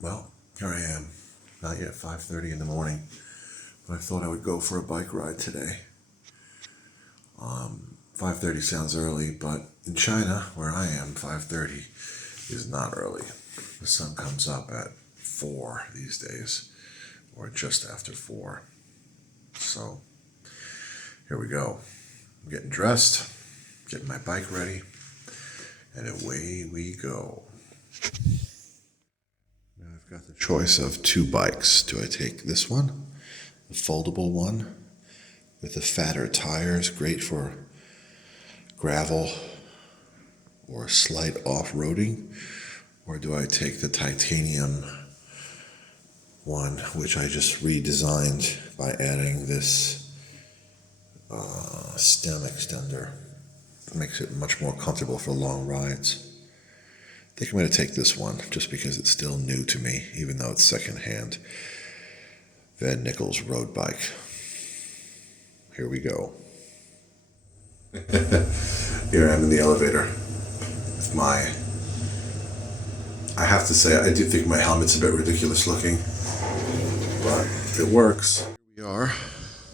Well, here I am. Not yet 5:30 in the morning, but I thought I would go for a bike ride today. 5:30 sounds early, but in China, where I am, 5:30 is not early. The sun comes up at 4 these days, or just after 4. So here we go. I'm getting dressed, getting my bike ready, and away we go. Now I've got the choice of two bikes. Do I take this one, the foldable one, with the fatter tires, great for gravel or slight off-roading, or do I take the titanium one, which I just redesigned by adding this stem extender? It makes it much more comfortable for long rides. I think I'm going to take this one just because it's still new to me, even though it's secondhand. Van Nichols road bike. Here we go. Here I am in the elevator with I have to say, I do think my helmet's a bit ridiculous looking, but it works. Here we are,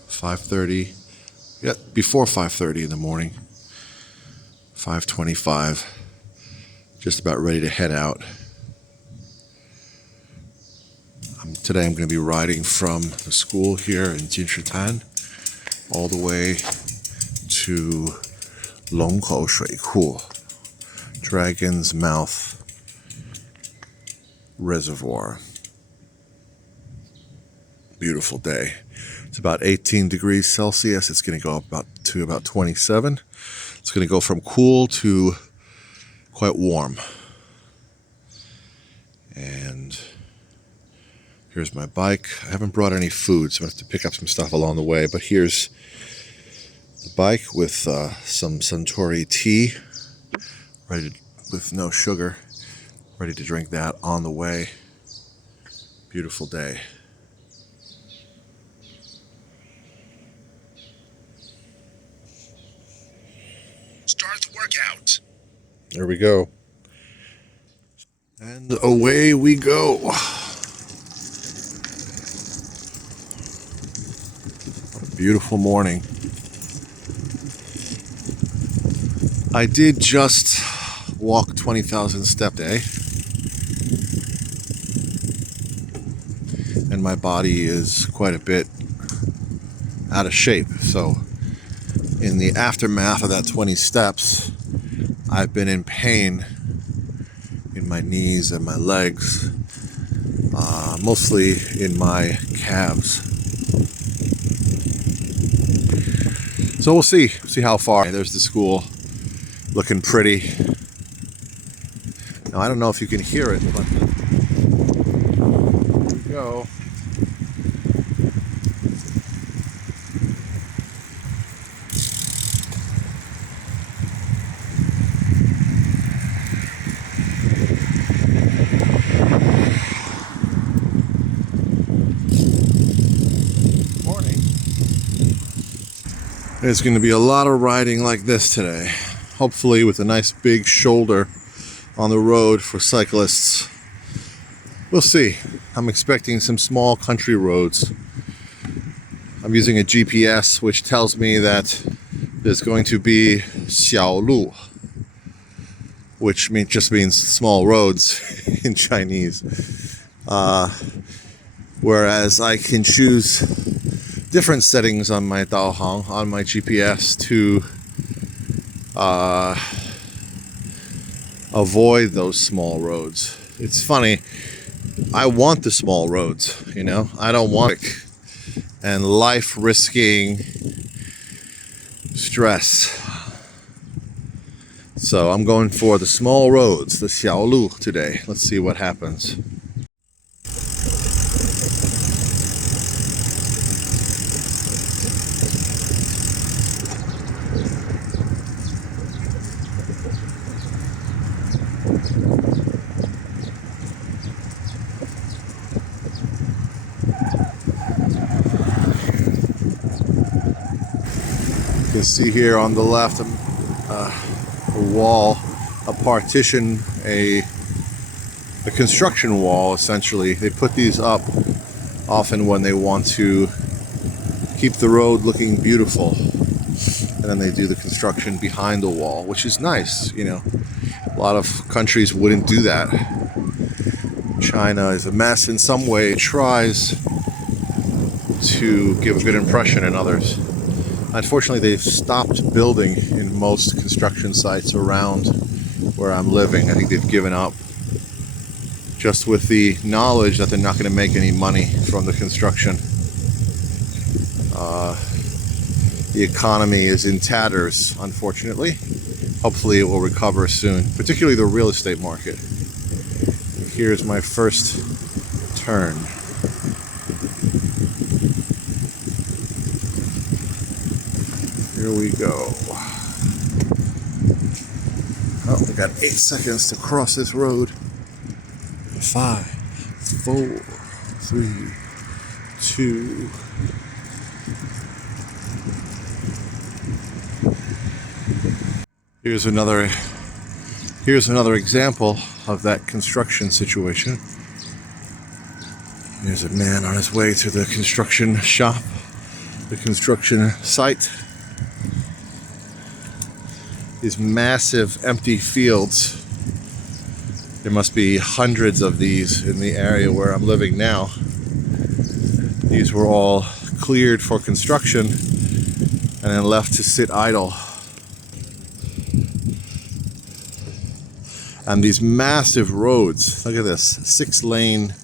5:30, yeah, before 5:30 in the morning, 5:25, just about ready to head out. Today I'm going to be riding from the school here in Jinshitan all the way to Longkou Shuiku, Dragon's Mouth Reservoir. Beautiful day. It's about 18 degrees Celsius. It's going to go up to about 27. It's going to go from cool to quite warm. And here's my bike. I haven't brought any food, so I have to pick up some stuff along the way. But here's the bike with some Suntory tea, with no sugar. Ready to drink that on the way. Beautiful day. Start the workout. There we go. And away we go. What a beautiful morning. I did just walk 20,000 step day. And my body is quite a bit out of shape. So in the aftermath of that 20 steps, I've been in pain in my knees and my legs, mostly in my calves. So we'll see how far. There's the school, looking pretty. Now I don't know if you can hear it, but here we go. There's going to be a lot of riding like this today, hopefully with a nice big shoulder on the road for cyclists. We'll see. I'm expecting some small country roads. I'm using a GPS which tells me that there's going to be 小路, which just means small roads in Chinese. Whereas I can choose different settings on my Daohang, on my GPS, to avoid those small roads. It's funny, I want the small roads, I don't want it and life-risking stress. So I'm going for the small roads, the Xiaolu today. Let's see what happens. You can see here on the left a wall, a partition, a a construction wall, essentially. They put these up often when they want to keep the road looking beautiful. And then they do the construction behind the wall, which is nice, you know. A lot of countries wouldn't do that. China is a mess in some way. It tries to give a good impression in others. Unfortunately, they've stopped building in most construction sites around where I'm living. I think they've given up, just with the knowledge that they're not going to make any money from the construction. The economy is in tatters, unfortunately. Hopefully it will recover soon, particularly the real estate market. Here's my first turn. Here we go. Oh, we got 8 seconds to cross this road. 5, 4, 3, 2. Here's another example of that construction situation. There's a man on his way to the construction shop, the construction site. These massive empty fields. There must be hundreds of these in the area where I'm living now. These were all cleared for construction and then left to sit idle. And these massive roads, look at this, 6-lane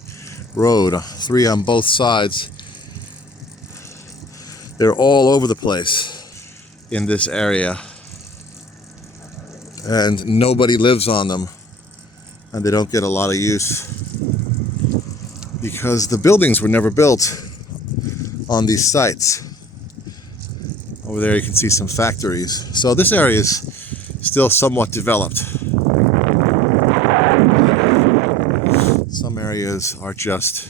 road, 3 on both sides. They're all over the place in this area. And nobody lives on them. And they don't get a lot of use because the buildings were never built on these sites. Over there you can see some factories. So this area is still somewhat developed. Some areas are just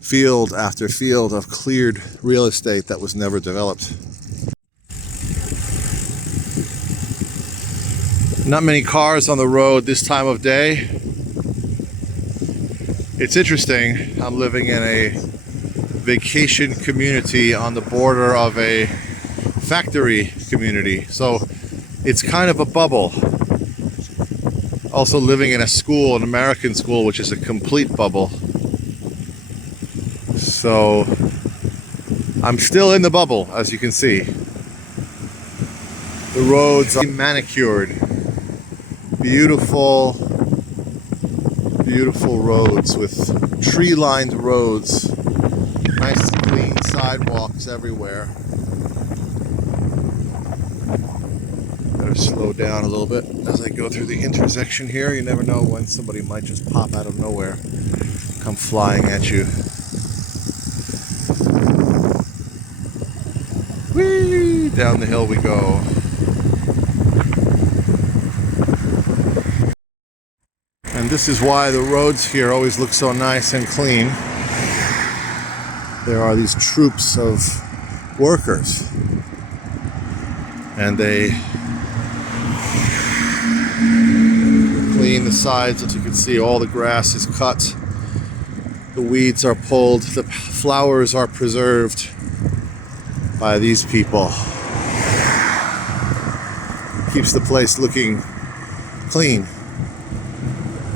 field after field of cleared real estate that was never developed. Not many cars on the road this time of day. It's interesting, I'm living in a vacation community on the border of a factory community, so it's kind of a bubble. Also living in a school, an American school, which is a complete bubble. So I'm still in the bubble, as you can see. The roads are manicured. Beautiful, beautiful roads with tree-lined roads. Nice clean sidewalks everywhere. Better slow down a little bit as I go through the intersection here. You never know when somebody might just pop out of nowhere, come flying at you. Whee! Down the hill we go. And this is why the roads here always look so nice and clean. There are these troops of workers, and they clean the sides. As you can see, all the grass is cut, the weeds are pulled, the flowers are preserved by these people. Keeps the place looking clean,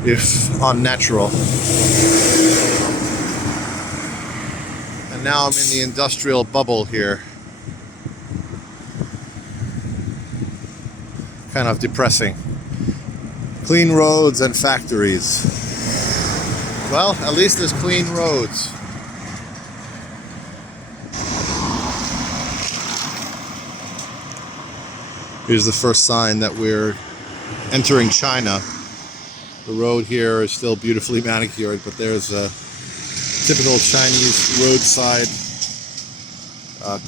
if unnatural. And now I'm in the industrial bubble here. Kind of depressing. Clean roads and factories. Well, at least there's clean roads. Here's the first sign that we're entering China. The road here is still beautifully manicured, but there's a typical Chinese roadside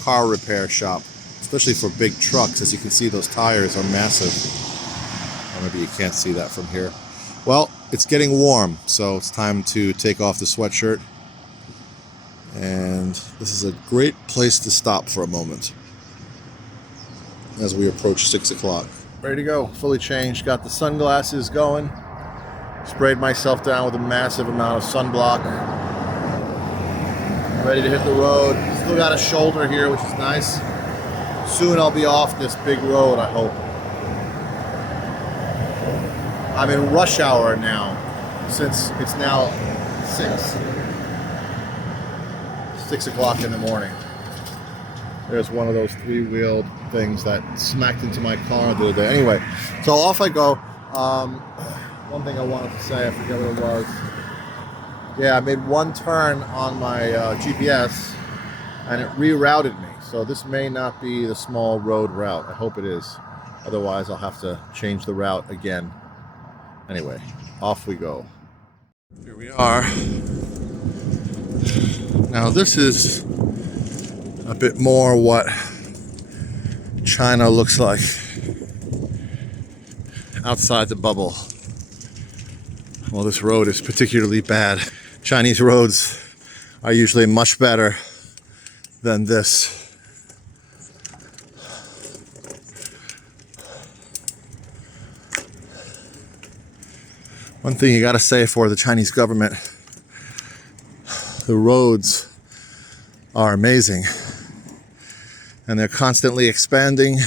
car repair shop, especially for big trucks. As you can see, those tires are massive. Or maybe you can't see that from here. Well, it's getting warm, so it's time to take off the sweatshirt. And this is a great place to stop for a moment as we approach 6 o'clock. Ready to go, fully changed, got the sunglasses going. Sprayed myself down with a massive amount of sunblock. Ready to hit the road. Still got a shoulder here, which is nice. Soon I'll be off this big road, I hope. I'm in rush hour now, since it's now 6 o'clock in the morning. There's one of those three-wheeled things that smacked into my car the other day. Anyway, so off I go. One thing I wanted to say, I forget what it was. Yeah, I made one turn on my GPS and it rerouted me. So this may not be the small road route. I hope it is. Otherwise, I'll have to change the route again. Anyway, off we go. Here we are. Now this is a bit more what China looks like outside the bubble. Well, this road is particularly bad. Chinese roads are usually much better than this. One thing you gotta say for the Chinese government, the roads are amazing and they're constantly expanding.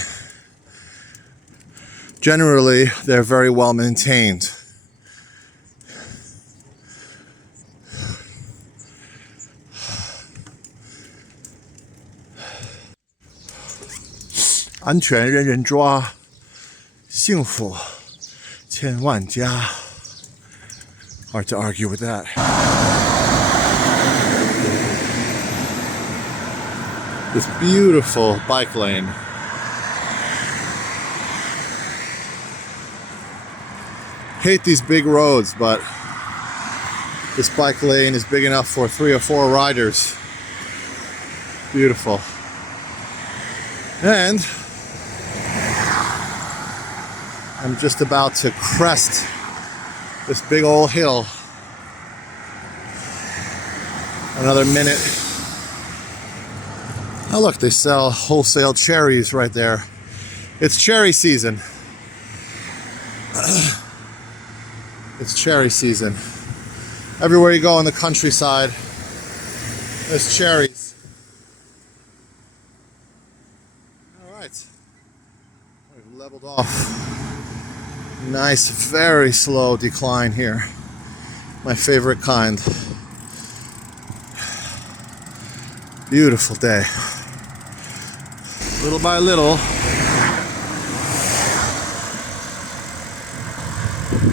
Generally, they're very well maintained. An全人人抓，幸福千万家. Hard to argue with that. This beautiful bike lane. Hate these big roads, but this bike lane is big enough for 3 or 4 riders. Beautiful. And I'm just about to crest this big old hill. Another minute. Oh look, they sell wholesale cherries right there. It's cherry season. It's cherry season. Everywhere you go in the countryside, there's cherries. Alright. We've leveled off. Nice, very slow decline here. My favorite kind. Beautiful day. Little by little,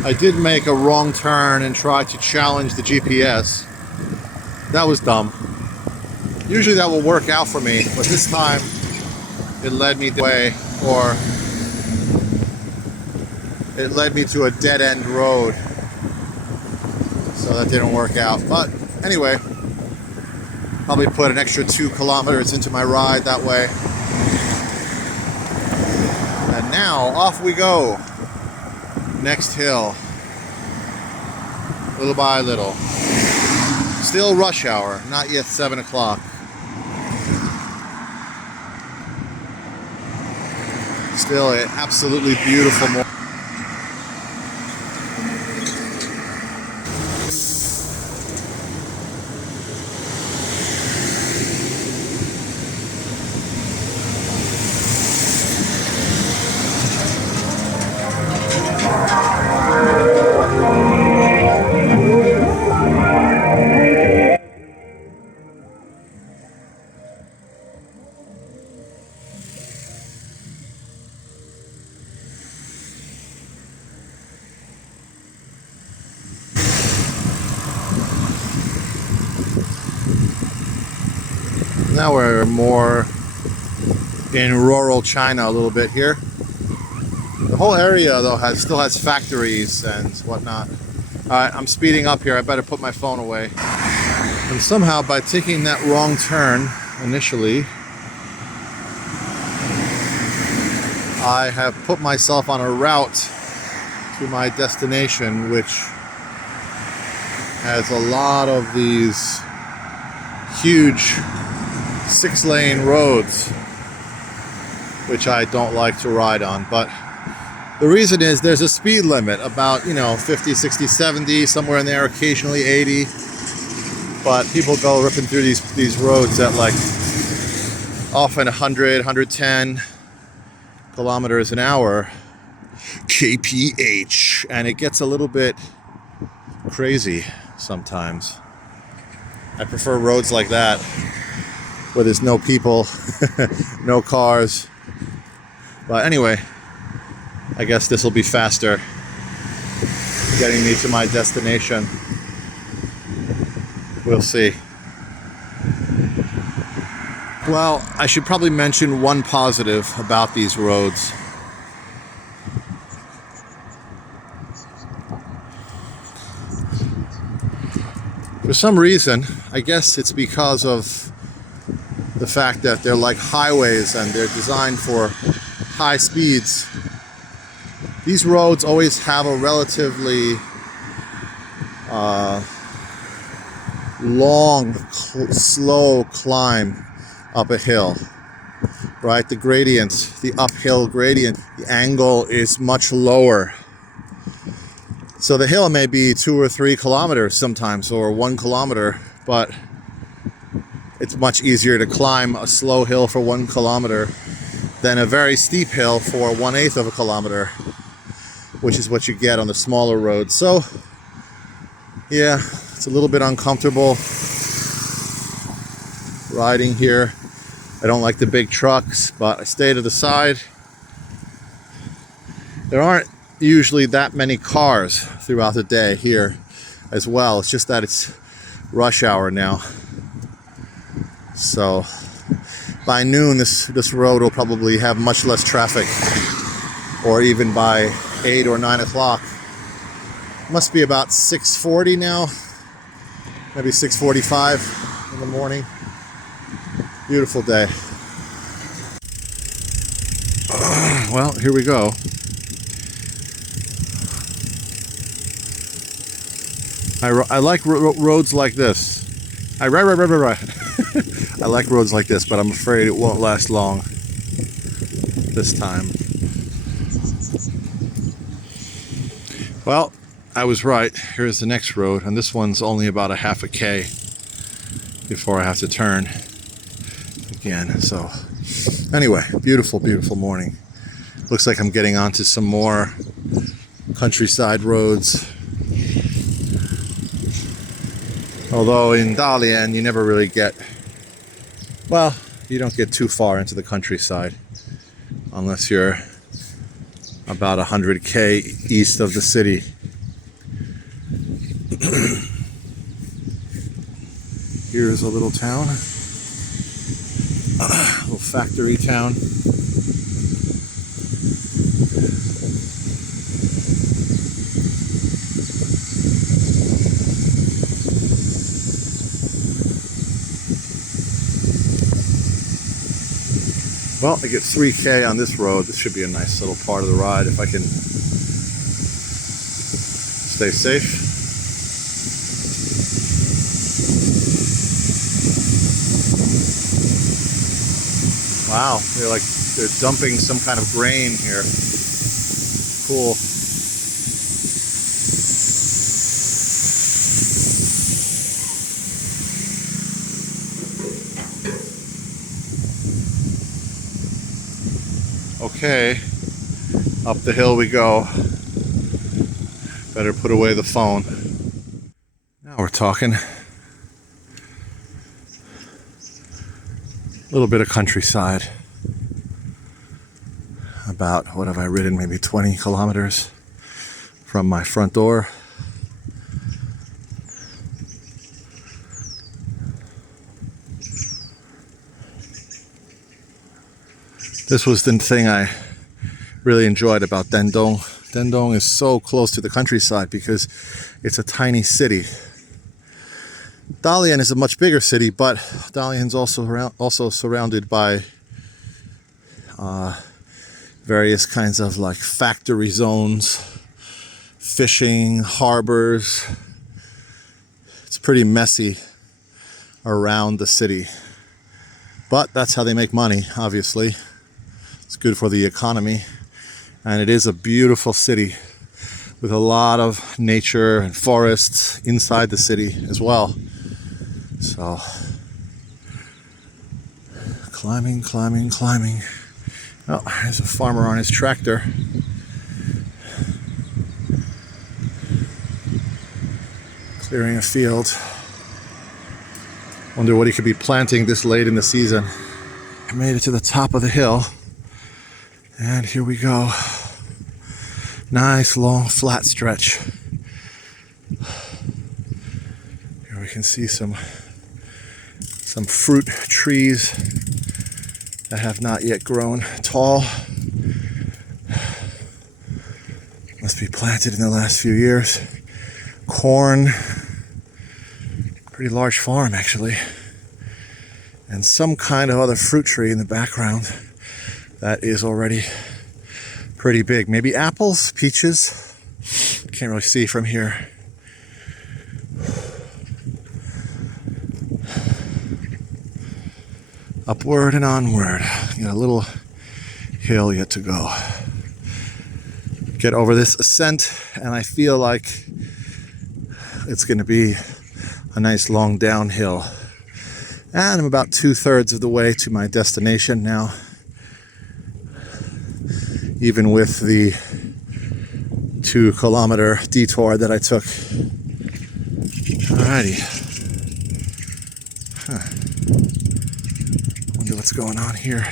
I did make a wrong turn and try to challenge the GPS. That was dumb. Usually that will work out for me, but this time it led me the way, or it led me to a dead-end road. So that didn't work out. But anyway, probably put an extra 2 kilometers into my ride that way. And now off we go. Next hill. Little by little. Still rush hour, not yet 7 o'clock. Still an absolutely beautiful morning. Now we're more in rural China a little bit here. The whole area though still has factories and whatnot. Alright, I'm speeding up here. I better put my phone away. And somehow by taking that wrong turn initially, I have put myself on a route to my destination, which has a lot of these huge 6-lane roads, which I don't like to ride on, but The reason is there's a speed limit, about, 50, 60, 70, somewhere in there, occasionally 80. But people go ripping through these roads at like often 100, 110 kilometers an hour, kph, and it gets a little bit crazy sometimes. I prefer roads like that where there's no people, no cars. But anyway, I guess this will be faster getting me to my destination. We'll see. Well, I should probably mention one positive about these roads. For some reason, I guess it's because of the fact that they're like highways and they're designed for high speeds. These roads always have a relatively long, slow climb up a hill, right? The gradient, the uphill gradient, the angle is much lower. So the hill may be 2 or 3 kilometers sometimes, or 1 kilometer, but it's much easier to climb a slow hill for 1 kilometer than a very steep hill for 1/8 of a kilometer, which is what you get on the smaller roads. So yeah, it's a little bit uncomfortable riding here. I don't like the big trucks, but I stay to the side. There aren't usually that many cars throughout the day here as well. It's just that it's rush hour now. So by noon, this road will probably have much less traffic, or even by 8 or 9 o'clock. Must be about 6:40 now, maybe 6:45 in the morning. Beautiful day. Well, here we go. I like roads like this. I like roads like this, but I'm afraid it won't last long this time. Well, I was right. Here's the next road, and this one's only about a half a K before I have to turn again. So anyway, beautiful, beautiful morning. Looks like I'm getting onto some more countryside roads. Although in Dalian, you never really get, well, you don't get too far into the countryside unless you're about 100K east of the city. Here's a little town, a little factory town. Well, I get 3K on this road. This should be a nice little part of the ride if I can stay safe. Wow, they're dumping some kind of grain here. Cool. Okay, up the hill we go. Better put away the phone. Now we're talking. A little bit of countryside. About, what have I ridden, maybe 20 kilometers from my front door. This was the thing I really enjoyed about Dandong. Dandong is so close to the countryside because it's a tiny city. Dalian is a much bigger city, but Dalian's also surrounded by various kinds of like factory zones, fishing, harbors. It's pretty messy around the city. But that's how they make money, obviously. It's good for the economy. And it is a beautiful city with a lot of nature and forests inside the city as well. So, climbing. Oh, there's a farmer on his tractor. Clearing a field. Wonder what he could be planting this late in the season. I made it to the top of the hill. And here we go. Nice long flat stretch. Here we can see some fruit trees that have not yet grown tall. Must be planted in the last few years. Corn. Pretty large farm actually. And some kind of other fruit tree in the background that is already pretty big. Maybe apples, peaches. Can't really see from here. Upward and onward. Got a little hill yet to go. Get over this ascent, and I feel like it's going to be a nice long downhill. And I'm about 2/3 of the way to my destination now. Even with the 2-kilometer detour that I took. Alrighty. Wonder what's going on here.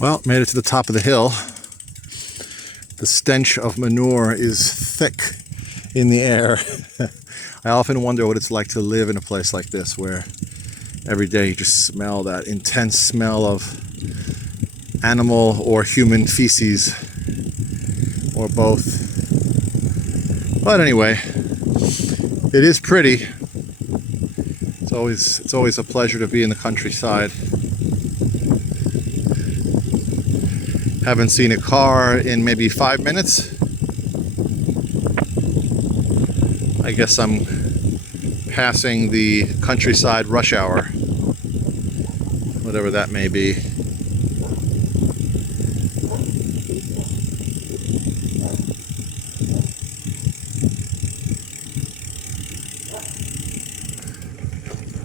Well, made it to the top of the hill. The stench of manure is thick in the air. I often wonder what it's like to live in a place like this where every day you just smell that intense smell of animal or human feces, or both. But anyway, it is pretty. It's always a pleasure to be in the countryside. Haven't seen a car in maybe 5 minutes. I guess I'm passing the countryside rush hour, whatever that may be.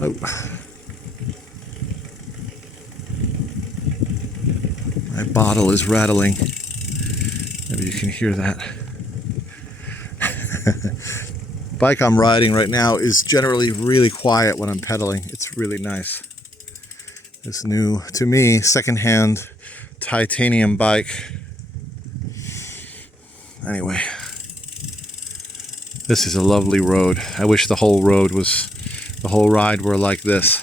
Oh. My bottle is rattling. Maybe you can hear that. Bike I'm riding right now is generally really quiet when I'm pedaling. It's really nice. This new, to me, secondhand titanium bike. Anyway, this is a lovely road. I wish the whole ride were like this.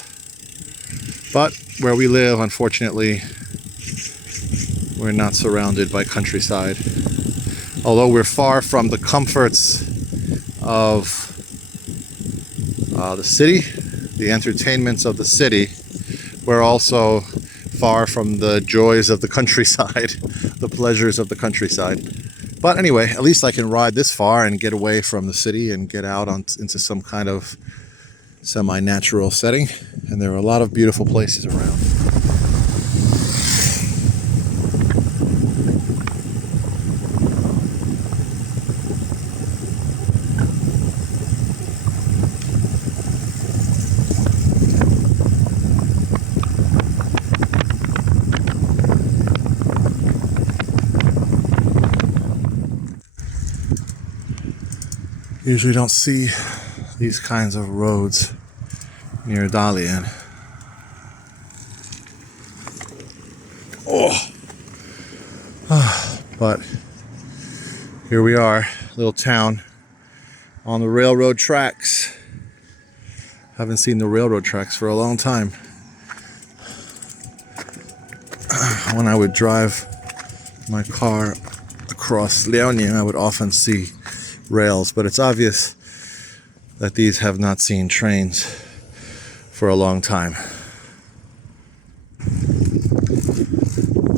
But where we live, unfortunately, we're not surrounded by countryside. Although we're far from the comforts of the city, the entertainments of the city, we're also far from the joys of the countryside, the pleasures of the countryside. But anyway, at least I can ride this far and get away from the city and get out into some kind of semi-natural setting. And there are a lot of beautiful places around. Usually don't see these kinds of roads near Dalian. But here we are, little town on the railroad tracks. Haven't seen the railroad tracks for a long time. When I would drive my car across Liaoning, I would often see rails, but it's obvious that these have not seen trains for a long time.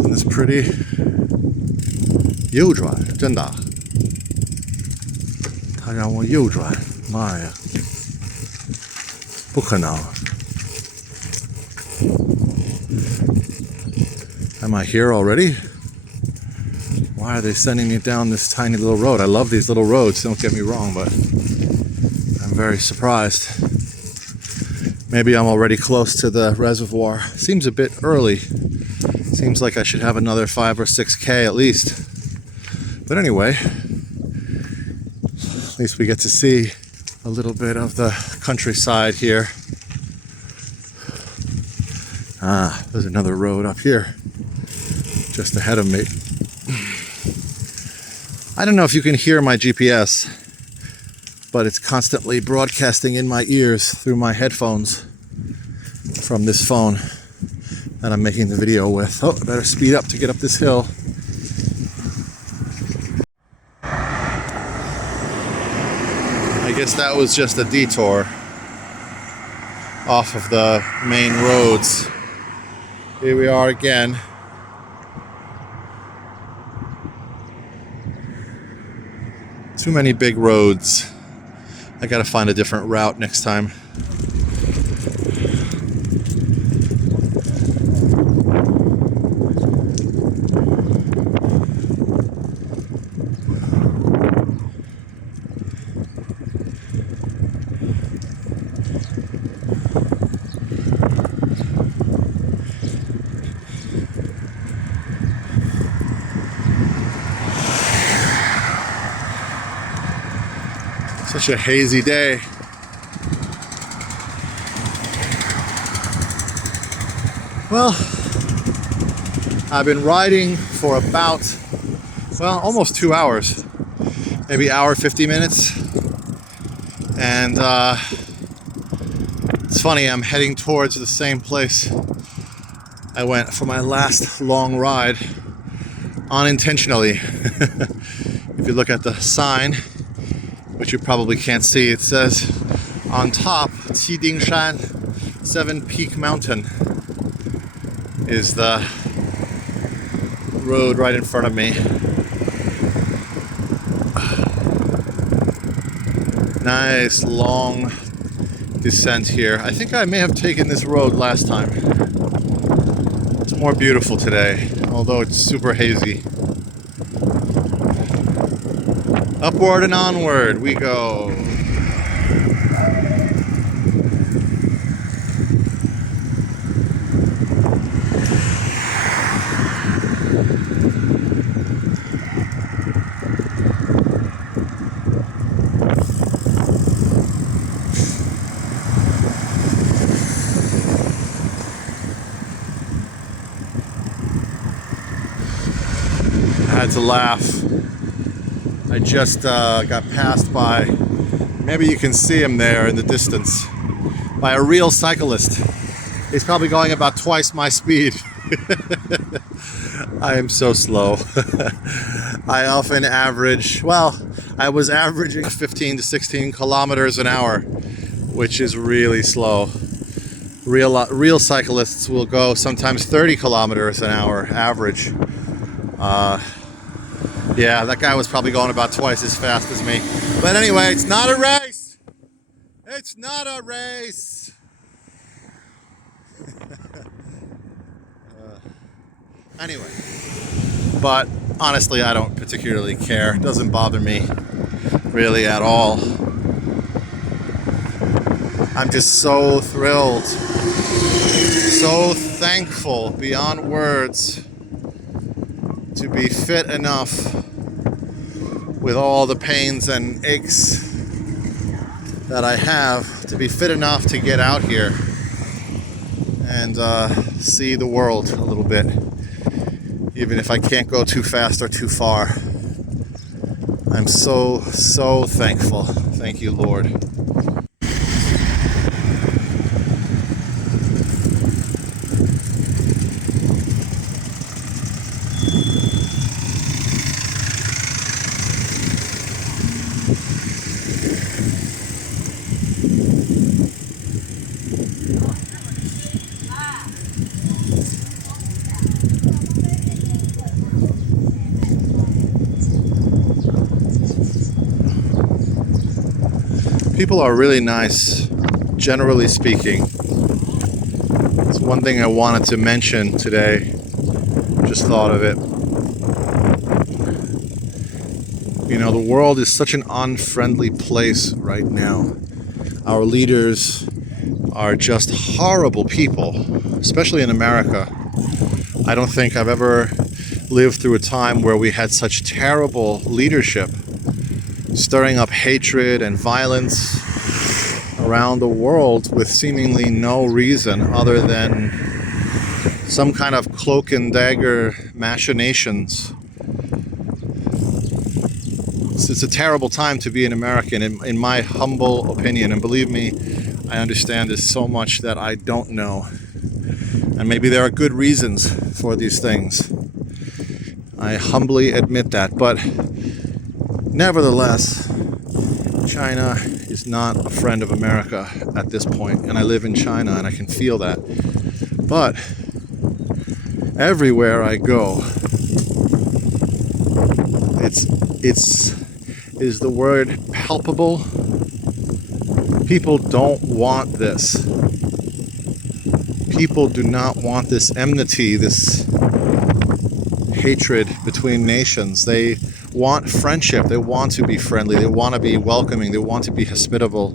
Isn't this pretty? 右转，真的。他让我右转，妈呀！ Canal. Am I here already? Why are they sending me down this tiny little road? I love these little roads, don't get me wrong, but I'm very surprised. Maybe I'm already close to the reservoir. Seems a bit early. Seems like I should have another 5 or 6K at least. But anyway, at least we get to see a little bit of the countryside here. Ah, there's another road up here, just ahead of me. I don't know if you can hear my GPS, but it's constantly broadcasting in my ears through my headphones from this phone that I'm making the video with. Oh, I better speed up to get up this hill. I guess that was just a detour off of the main roads. Here we are again. Too many big roads. I gotta find a different route next time. Such a hazy day. Well, I've been riding for about, well, almost 2 hours, maybe hour 50 minutes. And it's funny, I'm heading towards the same place I went for my last long ride unintentionally. If you look at the sign, which you probably can't see, it says on top, Qidingshan, 7 Peak Mountain is the road right in front of me. Nice long descent here. I think I may have taken this road last time. It's more beautiful today, although it's super hazy. Upward and onward we go. I had to laugh. I just got passed by, maybe you can see him there in the distance, by a real cyclist. He's probably going about twice my speed. I am so slow. I often average, well, I was averaging 15 to 16 kilometers an hour, which is really slow. Real cyclists will go sometimes 30 kilometers an hour average. Yeah, that guy was probably going about twice as fast as me. But anyway, it's not a race. It's not a race. Anyway, but honestly, I don't particularly care. It doesn't bother me really at all. I'm just so thrilled, so thankful beyond words to be fit enough with all the pains and aches that I have, to be fit enough to get out here and see the world a little bit, even if I can't go too fast or too far. I'm so thankful. Thank you, Lord. People are really nice, generally speaking. It's one thing I wanted to mention today. Just thought of it. You know, the world is such an unfriendly place right now. Our leaders are just horrible people, especially in America. I don't think I've ever lived through a time where we had such terrible leadership, stirring up hatred and violence around the world with seemingly no reason other than some kind of cloak and dagger machinations. It's a terrible time to be an American, in my humble opinion. And believe me, I understand there's so much that I don't know. And maybe there are good reasons for these things. I humbly admit that. But nevertheless, China is not a friend of America at this point. And I live in China and I can feel that. But everywhere I go, is the word palpable. People don't want this. People do not want this enmity, this hatred between nations. They want friendship. They want to be friendly. They want to be welcoming. They want to be hospitable.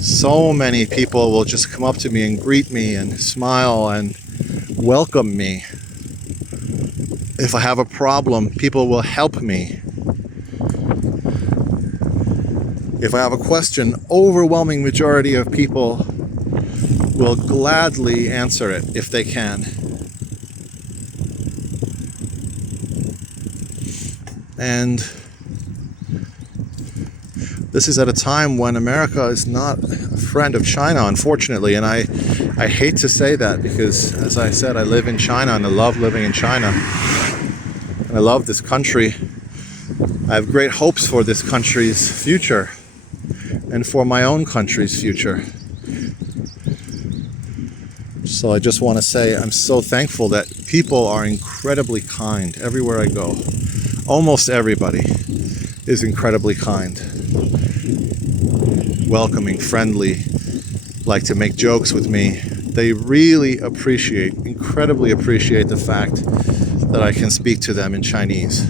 So many people will just come up to me and greet me and smile and welcome me. If I have a problem, people will help me. If I have a question, overwhelming majority of people will gladly answer it if they can. And this is at a time when America is not a friend of China, unfortunately. And I hate to say that because, as I said, I live in China and I love living in China. And I love this country. I have great hopes for this country's future and for my own country's future. So I just want to say I'm so thankful that people are incredibly kind everywhere I go. Almost everybody is incredibly kind, welcoming, friendly, like to make jokes with me. They really incredibly appreciate the fact that I can speak to them in Chinese.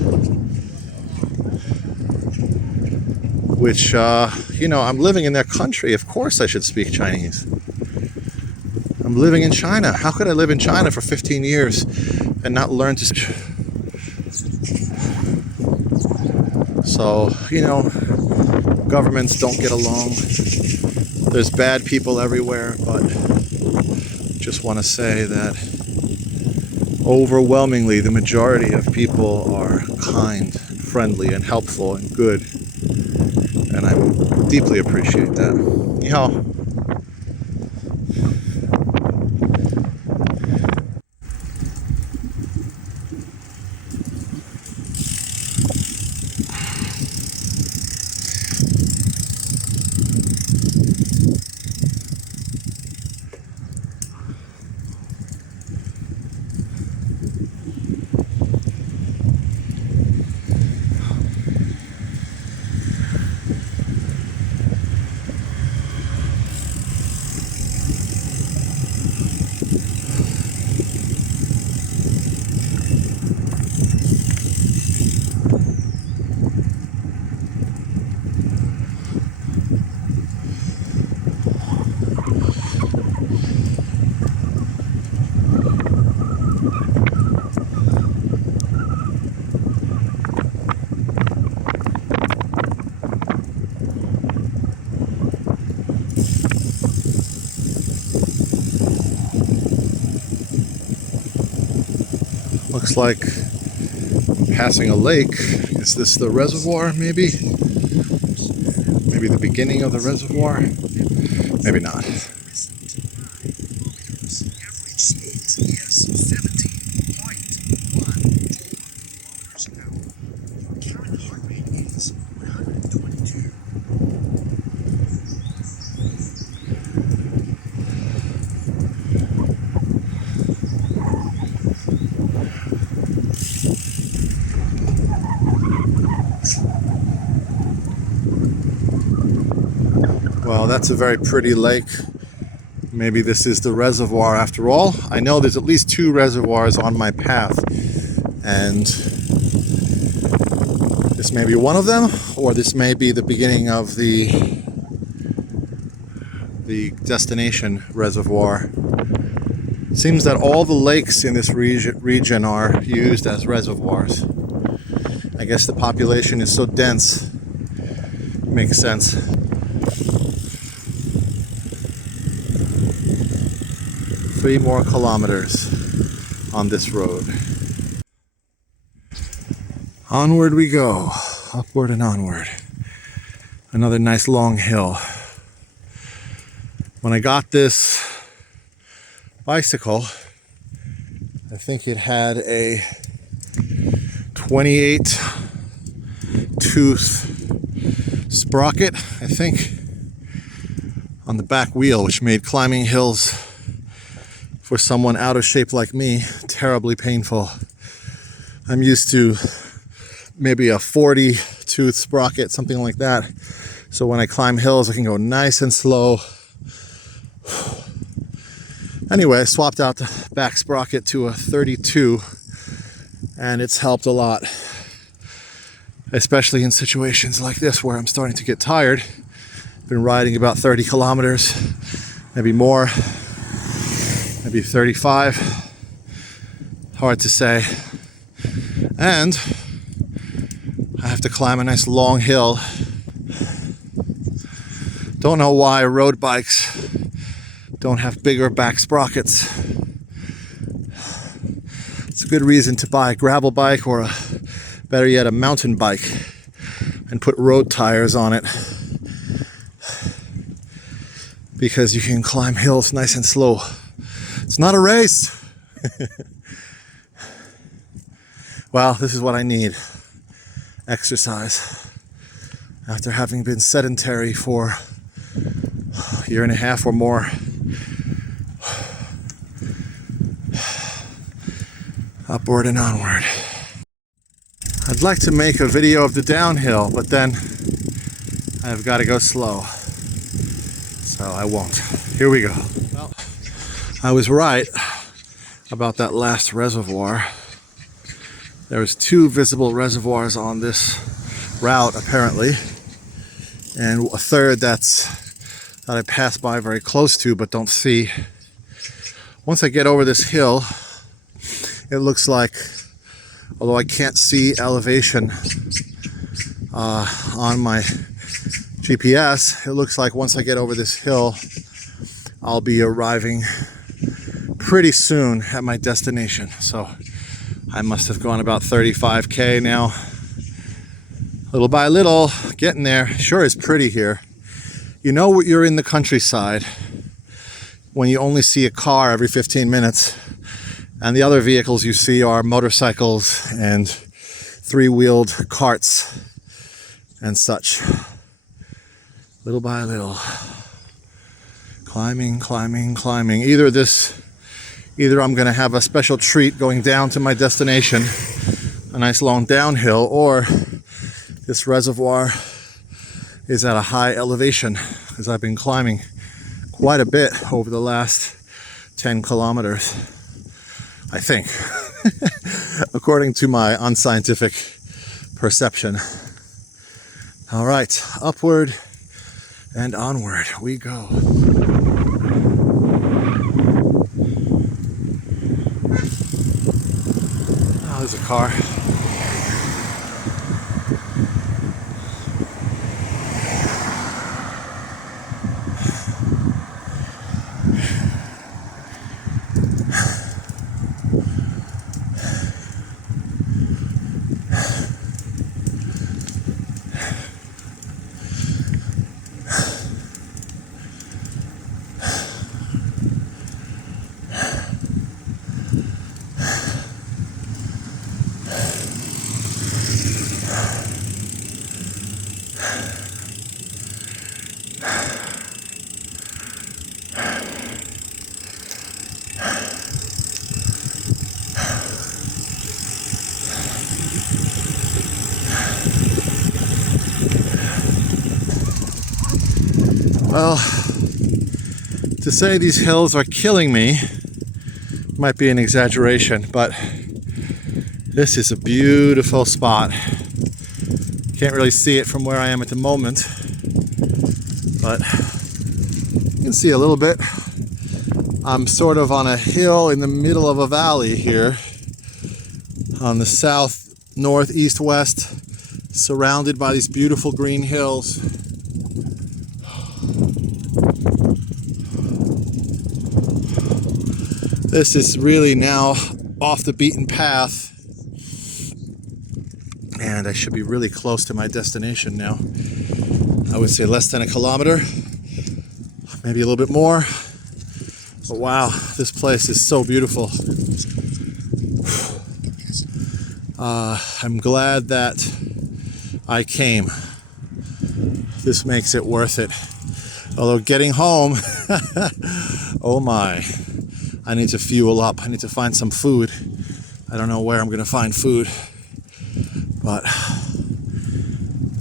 Which, I'm living in their country. Of course I should speak Chinese. I'm living in China. How could I live in China for 15 years and not learn to speak? So, governments don't get along. There's bad people everywhere, but just want to say that overwhelmingly the majority of people are kind, friendly, and helpful and good. And I deeply appreciate that. 你好。Looks like I'm passing a lake. Is this the reservoir, maybe? Maybe the beginning of the reservoir? Maybe not. that's a very pretty lake. Maybe this is the reservoir after all. I know there's at least 2 reservoirs on my path, and this may be one of them, or this may be the beginning of the destination reservoir. It seems that all the lakes in this region are used as reservoirs. I guess the population is so dense. Makes sense. 3 more kilometers on this road. Onward we go, upward and onward. Another nice long hill. When I got this bicycle, I think it had a 28 tooth sprocket, I think, on the back wheel, which made climbing hills for someone out of shape like me terribly painful. I'm used to maybe a 40 tooth sprocket, something like that. So when I climb hills, I can go nice and slow. Anyway, I swapped out the back sprocket to a 32, and it's helped a lot, especially in situations like this where I'm starting to get tired. Been riding about 30 kilometers, maybe more, maybe 35, hard to say. And I have to climb a nice long hill. Don't know why road bikes don't have bigger back sprockets. It's a good reason to buy a gravel bike, or better yet, a mountain bike, and put road tires on it, because you can climb hills nice and slow. It's not a race. Well, this is what I need. Exercise. After having been sedentary for a year and a half or more. Upward and onward. I'd like to make a video of the downhill, but then I've got to go slow. So I won't. Here we go. Well, I was right about that last reservoir. There was 2 visible reservoirs on this route, apparently, and a third that I pass by very close to but don't see. Once I get over this hill, it looks like, although I can't see elevation on my GPS, it looks like once I get over this hill, I'll be arriving pretty soon at my destination. So I must have gone about 35K now. Little by little, getting there. Sure is pretty here. You know, you're in the countryside when you only see a car every 15 minutes, and the other vehicles you see are motorcycles and 3-wheeled carts and such. Little by little. Climbing, climbing, climbing. Either I'm going to have a special treat going down to my destination, a nice long downhill, or this reservoir is at a high elevation, because I've been climbing quite a bit over the last 10 kilometers, I think, according to my unscientific perception. All right, upward and onward we go. Oh, there's a car. Well, to say these hills are killing me might be an exaggeration, but this is a beautiful spot. Can't really see it from where I am at the moment, but you can see a little bit. I'm sort of on a hill in the middle of a valley here on the south, north, east, west, surrounded by these beautiful green hills. This is really now off the beaten path, and I should be really close to my destination now. I would say less than a kilometer, maybe a little bit more. But wow, this place is so beautiful. I'm glad that I came. This makes it worth it. Although getting home, oh my, I need to fuel up. I need to find some food. I don't know where I'm gonna find food, but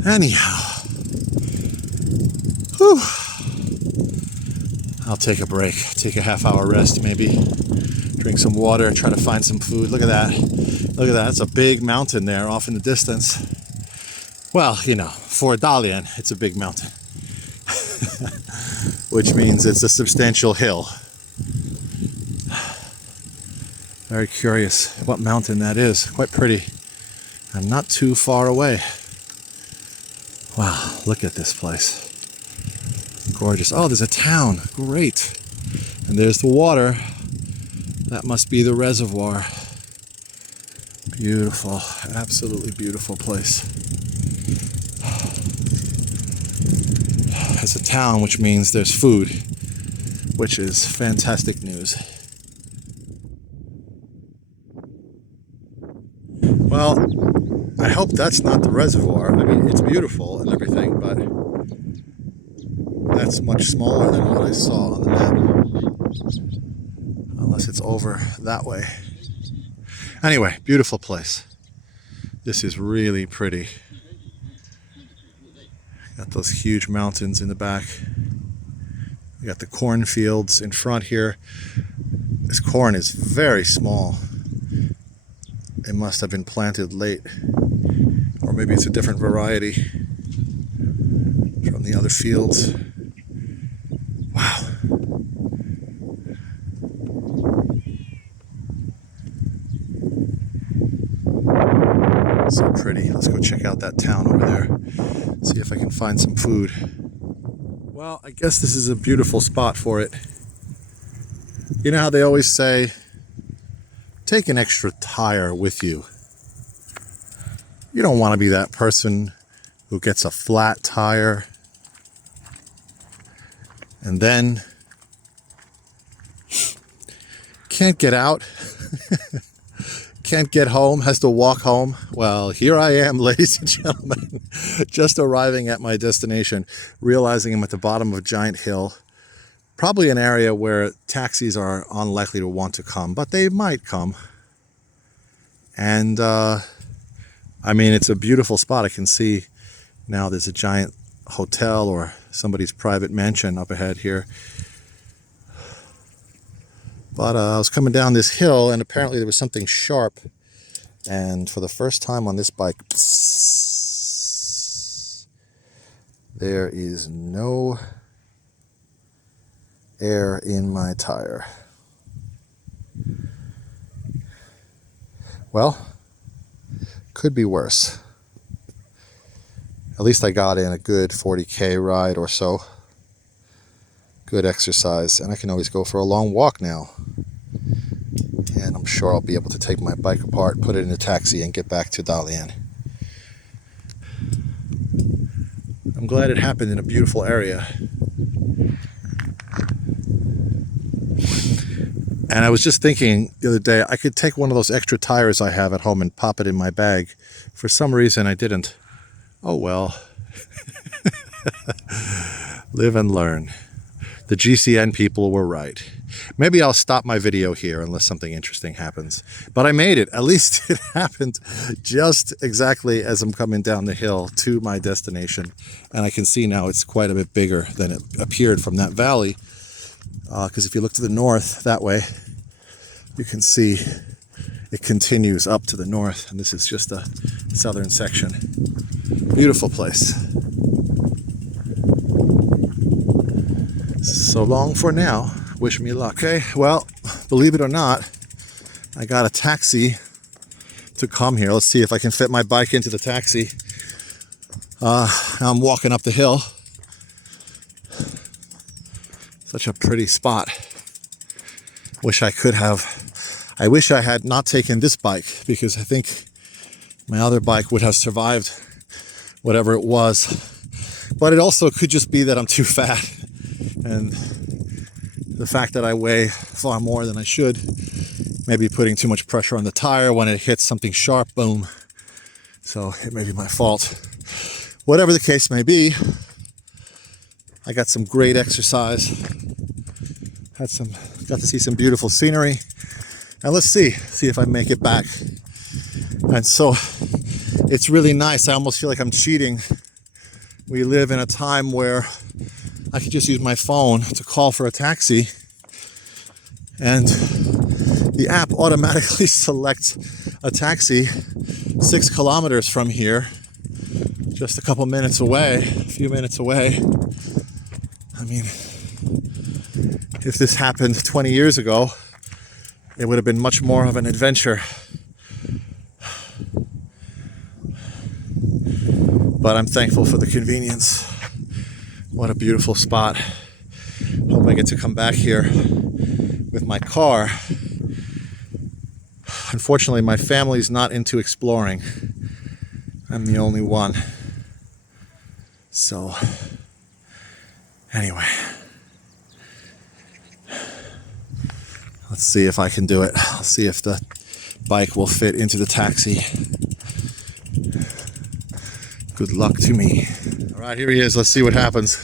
anyhow, whew. I'll take a break, take a half-hour rest maybe, drink some water, try to find some food. Look at that. Look at that. That's a big mountain there off in the distance. Well, you know, for Dalian, it's a big mountain, which means it's a substantial hill. Very curious what mountain that is. Quite pretty and not too far away. Wow, look at this place. Gorgeous. Oh, there's a town. Great. And there's the water. That must be the reservoir. Beautiful. Absolutely beautiful place. It's a town, which means there's food, which is fantastic news. Well, I hope that's not the reservoir. I mean, it's beautiful and everything, but that's much smaller than what I saw on the map. Unless it's over that way. Anyway, beautiful place. This is really pretty. Got those huge mountains in the back. We got the cornfields in front here. This corn is very small. It must have been planted late. Or maybe it's a different variety from the other fields. Wow. So pretty. Let's go check out that town over there. See if I can find some food. Well, I guess this is a beautiful spot for it. You know how they always say, take an extra tire with you. You don't want to be that person who gets a flat tire and then can't get out, can't get home, has to walk home. Well, here I am, ladies and gentlemen, just arriving at my destination, realizing I'm at the bottom of a giant hill, probably an area where taxis are unlikely to want to come, but they might come. And I mean, it's a beautiful spot. I can see now there's a giant hotel or somebody's private mansion up ahead here. But I was coming down this hill and apparently there was something sharp. And for the first time on this bike, there is no air in my tire. Well, could be worse. At least I got in a good 40K ride or so. Good exercise, and I can always go for a long walk now. And I'm sure I'll be able to take my bike apart, put it in a taxi, and get back to Dalian. I'm glad it happened in a beautiful area. And I was just thinking the other day, I could take one of those extra tires I have at home and pop it in my bag. For some reason, I didn't. Oh well. Live and learn. The GCN people were right. Maybe I'll stop my video here unless something interesting happens. But I made it. At least it happened just exactly as I'm coming down the hill to my destination. And I can see now it's quite a bit bigger than it appeared from that valley. Because if you look to the north that way, you can see it continues up to the north. And this is just a southern section. Beautiful place. So long for now. Wish me luck. Okay, well, believe it or not, I got a taxi to come here. Let's see if I can fit my bike into the taxi. I'm walking up the hill. Such a pretty spot. I wish I had not taken this bike, because I think my other bike would have survived whatever it was. But it also could just be that I'm too fat, and the fact that I weigh far more than I should, maybe putting too much pressure on the tire when it hits something sharp, boom. So it may be my fault. Whatever the case may be, I got some great exercise. Got to see some beautiful scenery. And let's see if I make it back. And so it's really nice. I almost feel like I'm cheating. We live in a time where I could just use my phone to call for a taxi, and the app automatically selects a taxi 6 kilometers from here, just a couple minutes away, a few minutes away. I mean, if this happened 20 years ago, it would have been much more of an adventure. But I'm thankful for the convenience. What a beautiful spot. Hope I get to come back here with my car. Unfortunately, my family's not into exploring. I'm the only one. So, anyway. Let's see if I can do it. I'll see if the bike will fit into the taxi. Good luck to me. All right, here he is. Let's see what happens.